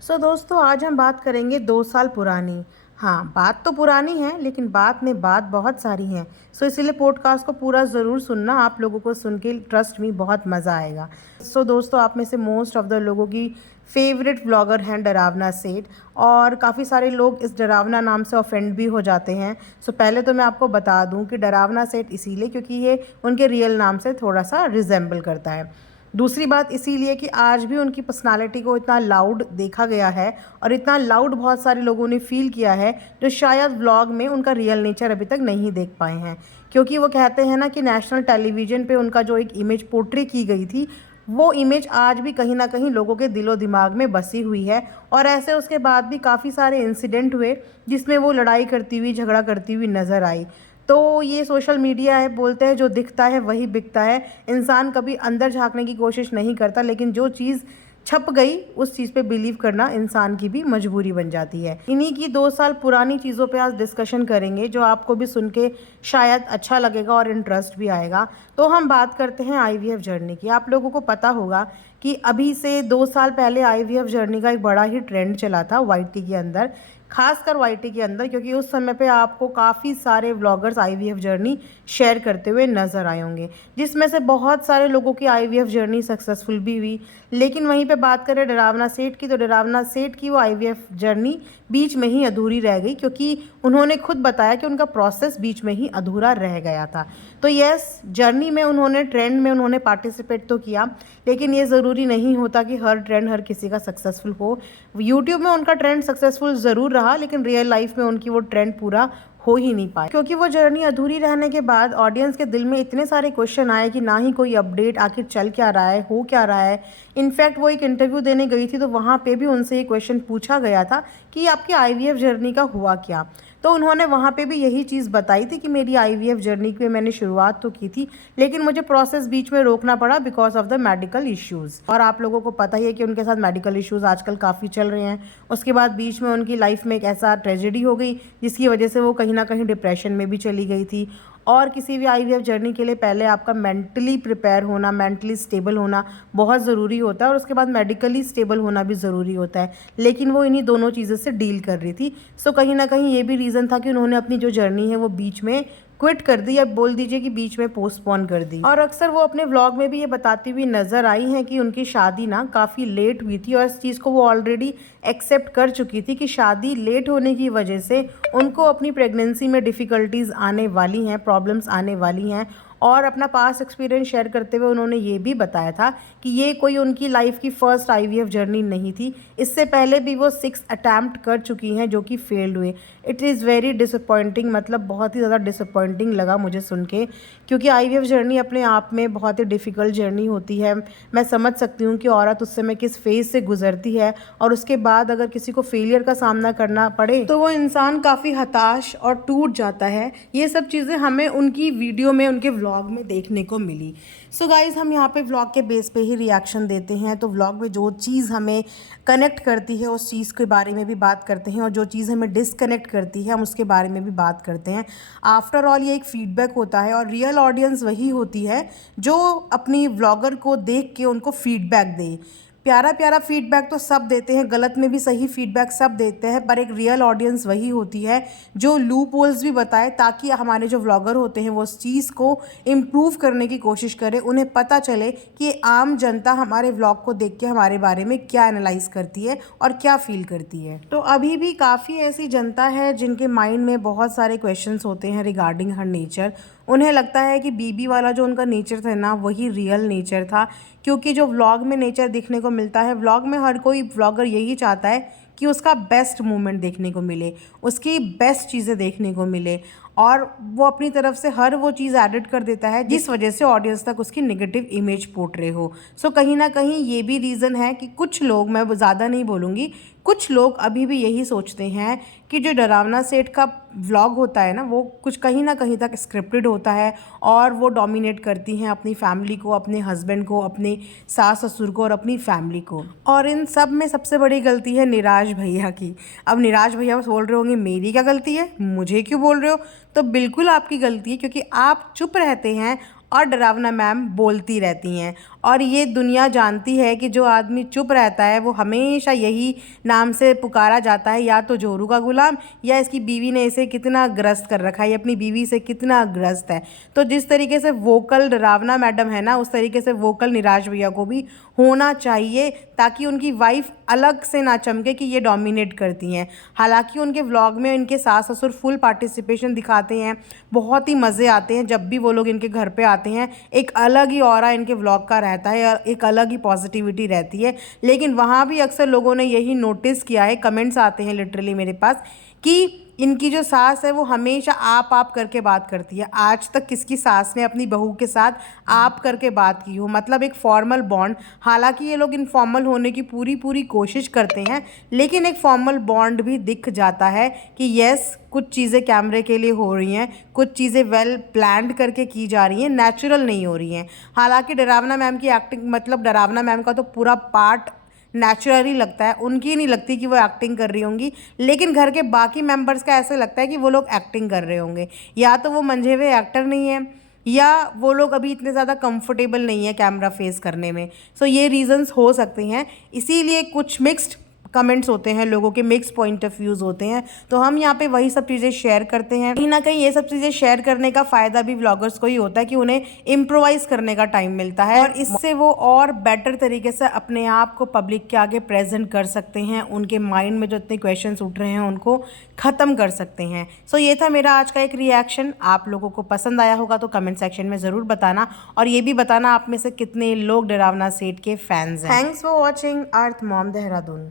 दोस्तों आज हम बात करेंगे 2 साल पुरानी। हाँ, बात तो पुरानी है लेकिन बात में बात बहुत सारी हैं। इसीलिए पॉडकास्ट को पूरा ज़रूर सुनना। आप लोगों को सुन के ट्रस्ट मी बहुत मज़ा आएगा। दोस्तों आप में से मोस्ट ऑफ़ द लोगों की फेवरेट व्लॉगर हैं डरावना सेठ, और काफ़ी सारे लोग इस डरावना नाम से ऑफेंड भी हो जाते हैं। पहले तो मैं आपको बता दूं कि डरावना सेठ इसीलिए क्योंकि ये उनके रियल नाम से थोड़ा सा रिजेंबल करता है। दूसरी बात इसीलिए कि आज भी उनकी पर्सनालिटी को इतना लाउड देखा गया है और इतना लाउड बहुत सारे लोगों ने फ़ील किया है जो शायद व्लॉग में उनका रियल नेचर अभी तक नहीं देख पाए हैं। क्योंकि वो कहते हैं ना कि नेशनल टेलीविज़न पे उनका जो एक इमेज पोर्ट्रे की गई थी, वो इमेज आज भी कहीं ना कहीं लोगों के दिलो दिमाग में बसी हुई है। और ऐसे उसके बाद भी काफ़ी सारे इंसिडेंट हुए जिसमें वो लड़ाई करती हुई, झगड़ा करती हुई नज़र आई। तो ये सोशल मीडिया है, बोलते हैं जो दिखता है वही बिकता है। इंसान कभी अंदर झांकने की कोशिश नहीं करता, लेकिन जो चीज़ छप गई उस चीज़ पे बिलीव करना इंसान की भी मजबूरी बन जाती है। इन्हीं की 2 साल पुरानी चीज़ों पे आज डिस्कशन करेंगे जो आपको भी सुन के शायद अच्छा लगेगा और इंटरेस्ट भी आएगा। तो हम बात करते हैं आईवीएफ जर्नी की। आप लोगों को पता होगा कि अभी से 2 साल पहले आईवीएफ जर्नी का एक बड़ा ही ट्रेंड चला था वाईटी के अंदर, खासकर वाईटी के अंदर, क्योंकि उस समय पे आपको काफ़ी सारे व्लॉगर्स आईवीएफ जर्नी शेयर करते हुए नज़र आए होंगे, जिसमें से बहुत सारे लोगों की आईवीएफ जर्नी सक्सेसफुल भी हुई। लेकिन वहीं पे बात करें डरावना सेठ की, तो डरावना सेठ की वो आईवीएफ जर्नी बीच में ही अधूरी रह गई, क्योंकि उन्होंने खुद बताया कि उनका प्रोसेस बीच में ही अधूरा रह गया था। तो यस, जर्नी में उन्होंने, ट्रेंड में उन्होंने पार्टिसिपेट तो किया, लेकिन ये ज़रूरी नहीं होता कि हर ट्रेंड हर किसी का सक्सेसफुल हो। यूट्यूब में उनका ट्रेंड सक्सेसफुल ज़रूर रहा, लेकिन रियल लाइफ में उनकी वो ट्रेंड पूरा हो ही नहीं पाए, क्योंकि वो जर्नी अधूरी रहने के बाद ऑडियंस के दिल में इतने सारे क्वेश्चन आए कि ना ही कोई अपडेट, आखिर चल क्या रहा है, हो क्या रहा है। इनफैक्ट वो एक इंटरव्यू देने गई थी तो वहाँ पे भी उनसे ये क्वेश्चन पूछा गया था कि आपकी आईवीएफ जर्नी का हुआ क्या। तो उन्होंने वहाँ पे भी यही चीज़ बताई थी कि मेरी आईवीएफ जर्नी की मैंने शुरुआत तो की थी, लेकिन मुझे प्रोसेस बीच में रोकना पड़ा because of the medical issues. और आप लोगों को पता ही है कि उनके साथ मेडिकल इश्यूज़ आजकल काफ़ी चल रहे हैं। उसके बाद बीच में उनकी लाइफ में एक ऐसा ट्रेजेडी हो गई जिसकी वजह से वो कहीं ना कहीं डिप्रेशन में भी चली गई थी। और किसी भी आईवीएफ जर्नी के लिए पहले आपका मेंटली प्रिपेयर होना, मेंटली स्टेबल होना बहुत ज़रूरी होता है, और उसके बाद मेडिकली स्टेबल होना भी ज़रूरी होता है। लेकिन वो इन्हीं दोनों चीज़ों से डील कर रही थी। कहीं ना कहीं ये भी रीज़न था कि उन्होंने अपनी जो जर्नी है वो बीच में क्विट कर दी, या बोल दीजिए कि बीच में पोस्टपोन कर दी। और अक्सर वो अपने व्लॉग में भी ये बताती हुई नज़र आई हैं कि उनकी शादी ना काफ़ी लेट हुई थी, और इस चीज़ को वो ऑलरेडी एक्सेप्ट कर चुकी थी कि शादी लेट होने की वजह से उनको अपनी प्रेगनेंसी में डिफ़िकल्टीज़ आने वाली हैं, प्रॉब्लम्स आने वाली हैं। और अपना पास्ट एक्सपीरियंस शेयर करते हुए उन्होंने ये भी बताया था कि ये कोई उनकी लाइफ की फ़र्स्ट आईवीएफ जर्नी नहीं थी। इससे पहले भी वो 6 अटैम्प्ट कर चुकी हैं जो कि फेल्ड हुए। इट इज़ वेरी डिसअपॉइंटिंग, मतलब बहुत ही ज़्यादा डिसअपॉइंटिंग लगा मुझे सुन के, क्योंकि आईवीएफ जर्नी अपने आप में बहुत ही डिफ़िकल्ट जर्नी होती है। मैं समझ सकती हूँ कि औरत उस समय किस फेज़ से गुजरती है, और उसके बाद अगर किसी को फेलियर का सामना करना पड़े तो वो इंसान काफ़ी हताश और टूट जाता है। ये सब चीज़ें हमें उनकी वीडियो में, उनके व्लॉग में देखने को मिली। गाइज़, हम यहाँ पे व्लॉग के बेस पे ही रिएक्शन देते हैं, तो व्लॉग में जो चीज़ हमें कनेक्ट करती है उस चीज़ के बारे में भी बात करते हैं, और जो चीज़ हमें डिसकनेक्ट करती है हम उसके बारे में भी बात करते हैं। आफ्टर ऑल ये एक फीडबैक होता है, और रियल ऑडियंस वही होती है जो अपनी व्लॉगर को देख के उनको फीडबैक दे। प्यारा प्यारा फीडबैक तो सब देते हैं, गलत में भी सही फीडबैक सब देते हैं, पर एक रियल ऑडियंस वही होती है जो लूप होल्स भी बताए, ताकि हमारे जो व्लॉगर होते हैं वो उस चीज़ को इम्प्रूव करने की कोशिश करें। उन्हें पता चले कि आम जनता हमारे व्लॉग को देख के हमारे बारे में क्या एनालाइज करती है और क्या फील करती है। तो अभी भी काफ़ी ऐसी जनता है जिनके माइंड में बहुत सारे क्वेश्चंस होते हैं रिगार्डिंग हर नेचर। उन्हें लगता है कि बीबी वाला जो उनका नेचर था ना, वही रियल नेचर था, क्योंकि जो व्लॉग में नेचर देखने को मिलता है, व्लॉग में हर कोई व्लॉगर यही चाहता है कि उसका बेस्ट मोमेंट देखने को मिले, उसकी बेस्ट चीज़ें देखने को मिले, और वो अपनी तरफ से हर वो चीज़ एडिट कर देता है जिस वजह से ऑडियंस तक उसकी नेगेटिव इमेज पोर्ट्रे हो। कहीं ना कहीं ये भी रीज़न है कि कुछ लोग, मैं ज़्यादा नहीं बोलूँगी, कुछ लोग अभी भी यही सोचते हैं कि जो डरावना सेठ का व्लॉग होता है ना, वो कुछ कहीं ना कहीं तक स्क्रिप्टेड होता है, और वो डोमिनेट करती हैं अपनी फैमिली को, अपने हस्बैंड को, अपने सास ससुर को और अपनी फैमिली को। और इन सब में सबसे बड़ी गलती है निराज भैया की। अब निराज भैया बोल रहे होंगे मेरी क्या गलती है, मुझे क्यों बोल रहे हो? तो बिल्कुल आपकी गलती है, क्योंकि आप चुप रहते हैं और डरावना मैम बोलती रहती हैं। और ये दुनिया जानती है कि जो आदमी चुप रहता है वो हमेशा यही नाम से पुकारा जाता है, या तो जोरू का गुलाम, या इसकी बीवी ने इसे कितना ग्रस्त कर रखा है, अपनी बीवी से कितना ग्रस्त है। तो जिस तरीके से वोकल डरावना मैडम है ना, उस तरीके से वोकल निराश भैया को भी होना चाहिए, ताकि उनकी वाइफ अलग से ना चमके कि ये डोमिनेट करती हैं। हालांकि उनके व्लॉग में इनके सास ससुर फुल पार्टिसिपेशन दिखाते हैं, बहुत ही मज़े आते हैं जब भी वो लोग इनके घर पे आते हैं। एक अलग ही ऑरा इनके व्लॉग का रहता है और एक अलग ही पॉजिटिविटी रहती है। लेकिन वहाँ भी अक्सर लोगों ने यही नोटिस किया है, कमेंट्स आते हैं लिटरली मेरे पास, कि इनकी जो सास है वो हमेशा आप करके बात करती है। आज तक किसकी सास ने अपनी बहू के साथ आप करके बात की हो, मतलब एक फॉर्मल बॉन्ड। हालांकि ये लोग इनफॉर्मल होने की पूरी कोशिश करते हैं, लेकिन एक फॉर्मल बॉन्ड भी दिख जाता है कि यस, कुछ चीज़ें कैमरे के लिए हो रही हैं, कुछ चीज़ें वेल प्लान्ड करके की जा रही हैं, नेचुरल नहीं हो रही हैं। हालांकि डरावना मैम की एक्टिंग, मतलब डरावना मैम का तो पूरा पार्ट नेचुरली लगता है, उनकी नहीं लगती कि वो एक्टिंग कर रही होंगी, लेकिन घर के बाकी मेंबर्स का ऐसे लगता है कि वो लोग एक्टिंग कर रहे होंगे। या तो वो मंझे हुए एक्टर नहीं है, या वो लोग अभी इतने ज़्यादा कंफर्टेबल नहीं है कैमरा फेस करने में। सो ये रीज़न्स हो सकते हैं, इसीलिए कुछ मिक्स्ड कमेंट्स होते हैं, लोगों के मिक्स पॉइंट ऑफ व्यूज़ होते हैं। तो हम यहाँ पे वही सब चीज़ें शेयर करते हैं। कहीं ना कहीं ये सब चीज़ें शेयर करने का फ़ायदा भी व्लॉगर्स को ही होता है कि उन्हें इम्प्रोवाइज़ करने का टाइम मिलता है, और इससे वो और बेटर तरीके से अपने आप को पब्लिक के आगे प्रेजेंट कर सकते हैं, उनके माइंड में जो इतने क्वेश्चन उठ रहे हैं उनको ख़त्म कर सकते हैं। सो ये था मेरा आज का एक रिएक्शन। आप लोगों को पसंद आया होगा तो कमेंट सेक्शन में ज़रूर बताना, और ये भी बताना आप में से कितने लोग डरावना सेठ के फैंस हैं। Thanks for watching earth mom Dehradun.